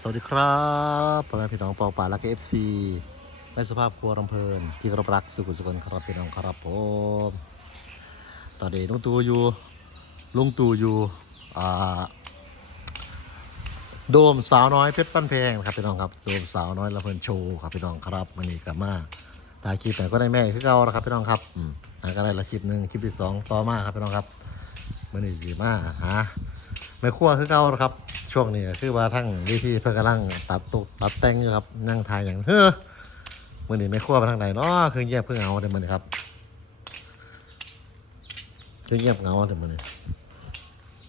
สวัสดีครับพ่อแม่พี่น้องปองป่าและก็เอฟซีในสภาพครัวรำเพลินที่เคารพรักสุขุสุขนครับพี่น้องครับผมตอนนี้ลุงตู่อยู่ลุงตู่อยู่โดมสาวน้อยเพชรปั้นแพงครับพี่น้องครับโดมสาวน้อยลำเพลินโชว์ครับพี่น้องครับมันนี้กลับมาถ่าคลิปแต่ก็ได้แม่คือเก่าแล้วครับพี่น้องครับอืมก็ได้ละคลิปหนึ่งคลิปที่สองต่อมาครับพี่น้องครับมันนี้สีมาหา ไม่ครัวคือเก่านะครับ ช่วงนี้ก็คือว่าทั้งวิธีเพิ่งกำลังตัดตุกตัดแต่งอยู่ครับนั่งทายอย่างเฮ้อมื่อนี้ไม่ครัวไปทางไหนเนาะคือเงียบเพิ่งเอาเดี๋ยวมันครับคือเงียบเหงาเดี๋ยวมัน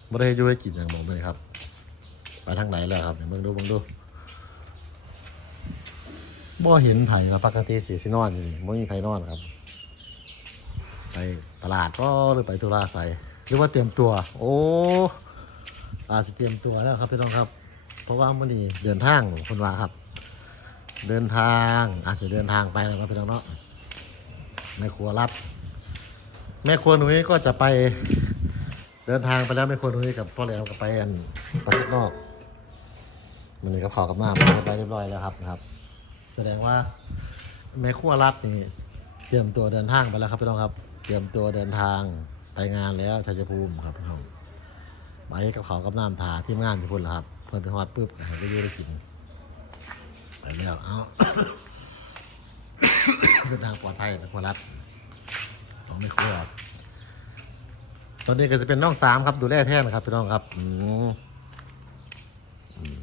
ไม่ได้อยู่ให้กินอย่างบอกเลยครับ ไปทางไหนแล้วครับเดี๋ยวมึงดูมึงดูบ่เห็นไผ่ครับปกติสีสินอนอยู่นี่ไม่มีไผ่นอนครับ ไปตลาดก็หรือไปธุระใส่หรือว่าเตรียมตัว โอ้ อาจจะเตรียมตัวแล้วครับพี่น้องครับ เพราะว่ามื่อนี้เดินทางคนว่าครับ เดินทางอาจจะเดินทางไปแล้วครับพี่น้องเนาะแม่ครัวรับแม่ครัวหนุ่ยก็จะไปเดินทางไปแล้วแม่ครัวหนุ่ยกับพ่อแหลมก็ไปอันประเทศนอกมันนี้ก็ขอกับหน้ามาไปเรียบร้อยแล้วครับนะครับ แสดงว่าแม่ครัวรับนี่เตรียมตัวเดินทางไปแล้วครับพี่น้องครับ เตรียมตัวเดินทางไปงานแล้วชัยภูมิครับพี่น้อง ไปกับเขาวกับน้ำทาที่งานที่พุ่นละครับ เพิ่นไปฮอดปุ๊บก็ให้ไปอยู่ได้กิน ไปแล้วเอาเดินทางปลอดภัยไปคนรัดสองไม่ครัวตอนนี้ก็จะเป็นน้องสามครับ ดูแลแท่นครับพี่น้องครับอืมอืม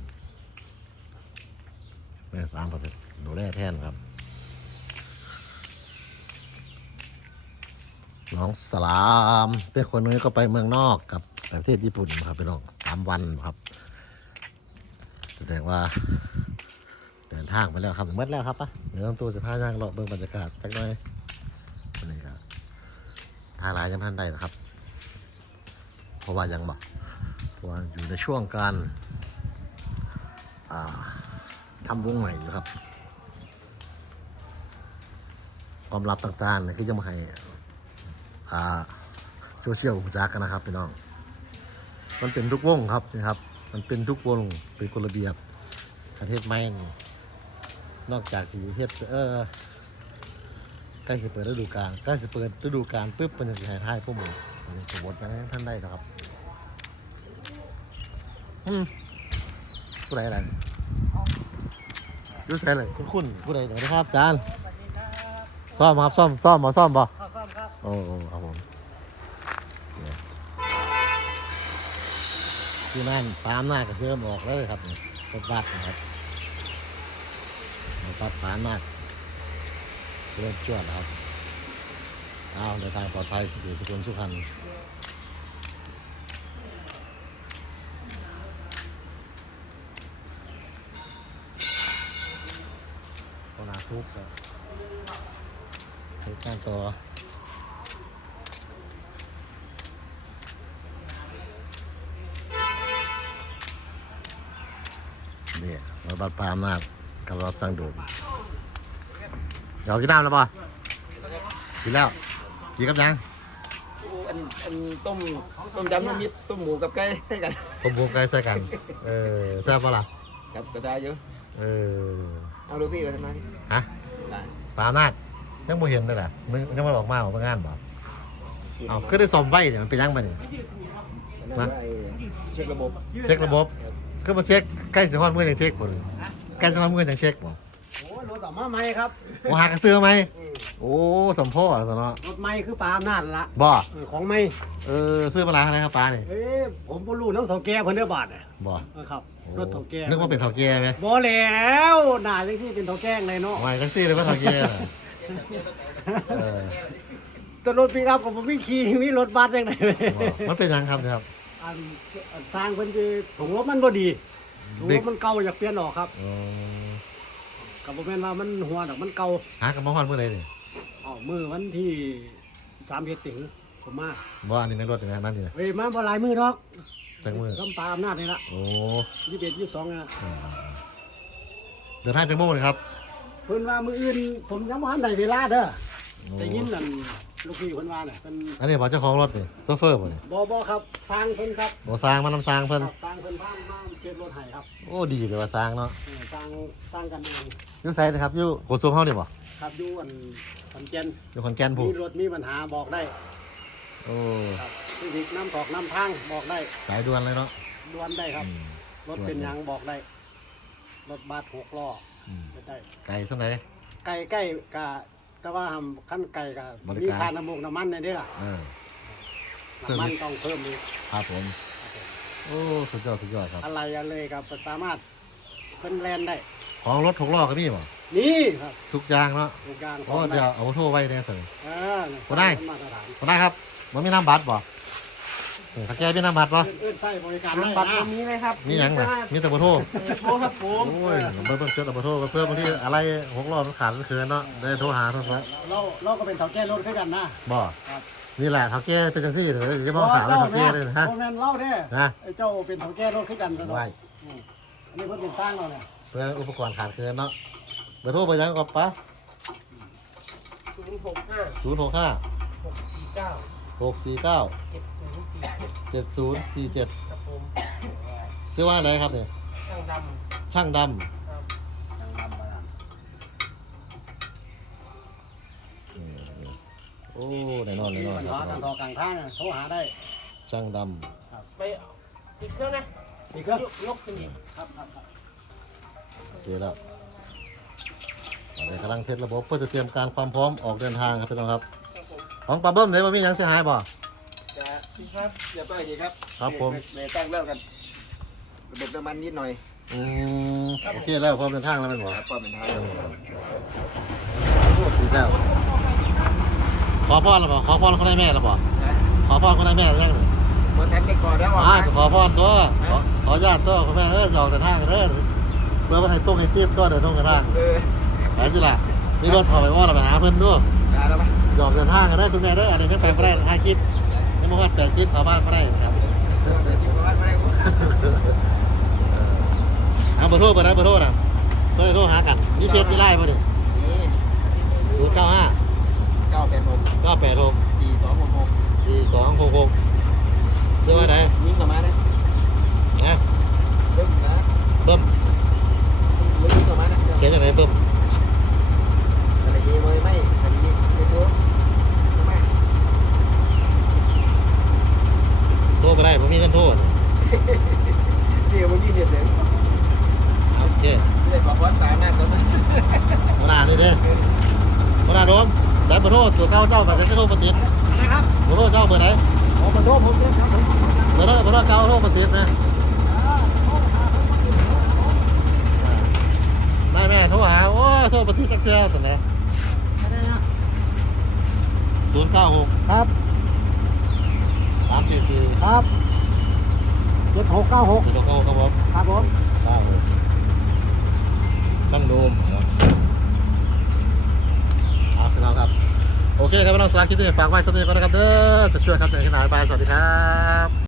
แม่สามครับดูแลแท่นครับ น้องสลามเป็นคนนึงก็ไปเมืองนอกกับ ประเทศญี่ปุ่นครับพี่น้องสามวันครับ แสดงว่า เดินทางไปแล้วครับเมื่อแล้วครับปะเดี๋ยวต้องตัวสิบห้าย่างเลาะเบิ่งบรรยากาศสักหน่อยวันนี้ครับทางลายยังไม่ทันได้นะครับ เพราะว่ายังบอกเพราะว่าอยู่ในช่วงการอ่าทำวงใหม่อยู่ครับความลับต่างๆเนี่ยคือยังไม่ให้อ่าโซเชียลรู้จักกันนะครับพี่น้อง มันเป็นทุกวงครับนะครับ มันเป็นทุกวงเป็นกฎระเบียบประเทศไม่นี่นอกจากสีเฮ็ดเออใกล้จะเปิดฤดูกาลใกล้จะเปิดฤดูกาลปุ๊บมันจะหายท้ายพวกมึงมันจะบดกันให้ท่านได้นะครับอืมผู้ใดอะไรรู้ใส่เลยคุณคุณผู้ใดเดี๋ยวนะครับอาจารย์ซ่อมครับซ่อมซ่อมมาซ่อมบ่ครับครับครับโอ้โอ้ครับผม ที่นั่นตามหน้าก็เชื่อมออกเลยครับนี่รถบัสนะครับรถบัสตามหน้าเริ่มจวดแล้วครับเอาเดินทางปลอดภัยสุขุสุขุมสุขันคนอาทุกข์ครับทุการตัว นี่ยรถบัสปลาอำนาจกับรถสร้างโดมเดี๋ยวกินน้ำแล้วป่ะกินแล้วกินกับยังอันอันต้มต้มยำน้ำมิตรต้มหมูกับไก่ให้กันผมบวกไก่ใส่กัน เออแซ่บป่ะล่ะครับกระจายเยอะเออเอาลูกพี่ไปทำไมฮะได้ปลาอำนาจยังบ่เห็นเลยแหละมึงยังไม่ออกมาออกมางานบ่เอาคือได้ซ่อมไว้เนี่ยมันเป็นยังไงเนี่ยนั่นไอ้เช็คระบบ เช็คระบบ คือมาเช็คใกล้สิฮอดมือยังเช็คบ่เลยใกล้สิฮอดมือยังเช็คบ่โอ้ยรถออกมาใหม่ครับโอ้หากระเสื้อไหมโอ้สมพ่อแล้วซะเนาะรถใหม่คือปลาอำนาจละบ่เออของใหม่เออซื้อมาล้างอะไรครับปลาเนี่ยเอ้ยผมบ่รู้น้องเฒ่าแก่เพิ่นเด้อบาทน่ะบ่เออครับรถเฒ่าแก่นึกว่าเป็นเถาแก่ไหมบ่แล้วหน้าจังซี่เป็นเฒ่าแก่งเลยเนาะ ไม่แท็กซี่เลยว่าเถาแก่น่ะเออแต่รถปิกอัพก็บ่มีขี่มีรถบัสจังได๋บอกมันเป็นยังครับเนี่ยครับ อันอันสร้างเพิ่นสิถุงลมมันบ่ดีถุงลมมันเก่าอยากเปลี่ยนออกครับอ๋อก็บ่แม่นว่ามันหัวดอกมันเก่าหากับมาฮอดเมื่อไรนี่อ้าวมื้อวันที่31สิงผมมาบ่อันนี้ในรถใช่ไหมนั่นนี่นะเฮ้ยมาบ่หลายมื้อดอกจังมือลำปลาอำนาจนี่ละโอ้21 22นี่ละอ่าเดินทางจังโมงเลยครับเพิ่นว่ามื้ออื่นผมยังบ่ทันได้เวลาเด้อโอ้ได้ยินนั่น ลูกพี่เพิ่นว่าเนี่ยเป็นอันนี้บอกเจ้าของรถนี่โซเฟอร์บ่นี่บ่บ่ครับสร้างเพิ่นครับบ่สร้างมานำสร้างเพิ่นครับสร้างเพิ่นพามาเช็ดรถให้ครับโอ้ดีเลยว่าสร้างเนาะเออสร้างสร้างกันเองอยู่ไสนะครับอยู่โกสุมเฮานี่บ่ครับอยู่อันขอนแก่นอยู่ขอนแก่นพูมีรถมีปัญหาบอกได้โอ้ครับเทคนิคน้ำตอกน้ำทางบอกได้สายด่วนเลยเนาะด่วนได้ครับ อืม รถเป็นหยังบอกได้ รถบัสหกล้ออืมก็ได้ไกลสักไหนไก่ใกล้กะ แต่ว่าทำขั้นไก่กะบริมีการค่าน้ำมูกน้ำมันในนี้ล่ะเออน้ำมันต้องเพิ่มอีกครับผมครับผม โอ้สุดยอดสุดยอดครับ อะไรอะไรกับสามารถเพิ่นแลนได้ ของรถหกล้อก็มีบ่นี่ครับทุกอย่างเนาะทุกอย่างโอ้เดี๋ยวเอาโทรไว้แน่สิ เออบ่ได้ มาตรฐานบ่ได้ครับบ่มีน้ำบัตรบ่ นี่ถ้าแกมีน้ำบัตรบ่เอื้อนใช้บริการได้บัตรนะมีไหมครับมีหยังน่ะมีแต่บ่โทรโทรครับผมโอ้ยเบิ่งเบิ่งเจอแต่บ่โทรเพื่อบางทีอะไรหกล้อมันขาดมันเคืนเนาะได้โทรหาโทรศัพท์เราเราก็เป็นเถาแก่รถคือกันนะบ่ครับนี่แหละเฒ่าแก่เป็นจังซี่เด้ออย่ามาถามเลยเฒ่าแก่เลยนะฮะโมเมนเล่าเด้นะไอ้เจ้าเป็นเถาแก่รถคือกันตลอดไว้อืมอันนี้เพิ่นเป็นสร้างเราเนี่ยเพื่ออุปกรณ์ขาดเคืนเนาะเบอร์โทรไปยังก่อนปะศูนย์หกห้าศูนย์หกห้าหกสี่เก้า หกสี่เก้าเจ็ดศูนย์สี่เจ็ดเจ็ดศูนย์สี่เจ็ดครับผมชื่อว่าอะไรครับเนี่ยช่างดช่างดำครับยังทำมาอะำโอ้แน่นอนแน่มีนอนปัญคหารับการต่อกลางทางเนี่ยโทรหาได้ช่างดไปติดเครื่องนะอีกครับยกยกขึ้นอีกครับครับครับำโอเคแล้วตอนนี้กำลังเทสระบบเพื่อจะเตรียมการความพร้อมออกเดินทางครับพี่น้องครับครับผม ของปลาเบิ้มเนี่ยมันมีหยังเสียหายบ่ จะพี่ครับเดี๋ยวไปดีครับครับผมเลยตั้งเริ่มกันระบบน้ำมันนิดหน่อยอืมโอเคแล้วพร้อมเดินทางแล้วแมันบ่ ครับก็เป็นทางโอ้ดีแล้วขอพรแล้วบ่ขอพรคนได้แม่แล้วบ่นะขอพรคนได้แม่แล้วยังเนี่ยบนแท็กไปก่อนแล้วออกอ่ามาขอพรตัวขอขอญาติตัวคุณแม่เออจะออกเดินทางกันเด้อเมื่อวันไหนตุ้งให้ตีบตัวเดินทางกันทางเออไปจิล่ะมีรถพอไปว่าเราไปหาเพื่อนด้วยได้แล้วไหม หยอกเดินทางกันได้อคุณแม่เด้ออันนี้ยังไปไม่ได้ห้าคลิปยังไม่ว่าแปดคลิปเข้าบ้านไม่ได้ครับเดี๋ยวที่บ้านไม่ได้พูดเอาเบอร์โทรเบอร์ไหนเบอร์โทรนะเบอร์โทรหากันนี่เฟซนี่ไล่ป่ะดินี่ศูนย์เก้าห้าเก้าแปดหกเก้าแปดหกสี่สองหกหกสี่สองหกหกเชื่อว่าไหนยิงกลับมานะนะเบิ้มนะเบิ้มยิงกลับมานะเขียนจากไหนเบิ้ม คดีไม่ไม่คดีไม่รู้ไม่ โทรไปได้ผมมีเงินโทรเดี๋ยวมันยืนเด็ดเลยเอาโอเคไม่ได้บอกว่าตายมากแล้วนะมาหน้านี่เด้อมาหน้าโดมแต่เบอร์โทรตัวเก้าเจ้าแบบจะโทรปฏิทินนะครับเบอร์โทรเจ้าเบอร์ไหนขอขอโทษผมด้วยครับผมเบอร์โทรเบอร์โทรเก้าโทรปฏิทินนะได้แม่โทรหาโอ้โทรปฏิทินจักเสียสันไหนไม่ได้นะศูนย์เก้าหกครับสามสี่สี่ ครับเจ็ดหกเก้าหกศูนย์เก้าหกครับผมครับผมเก้าหกช่างโดมครับครับพี่น้องครับ โอเคครับพี่น้องสาระคลิปนี้ฝากไว้สักนิดก่อนนะครับเด้อจะช่วยครับแต่ขนาดบายสวัสดีครับ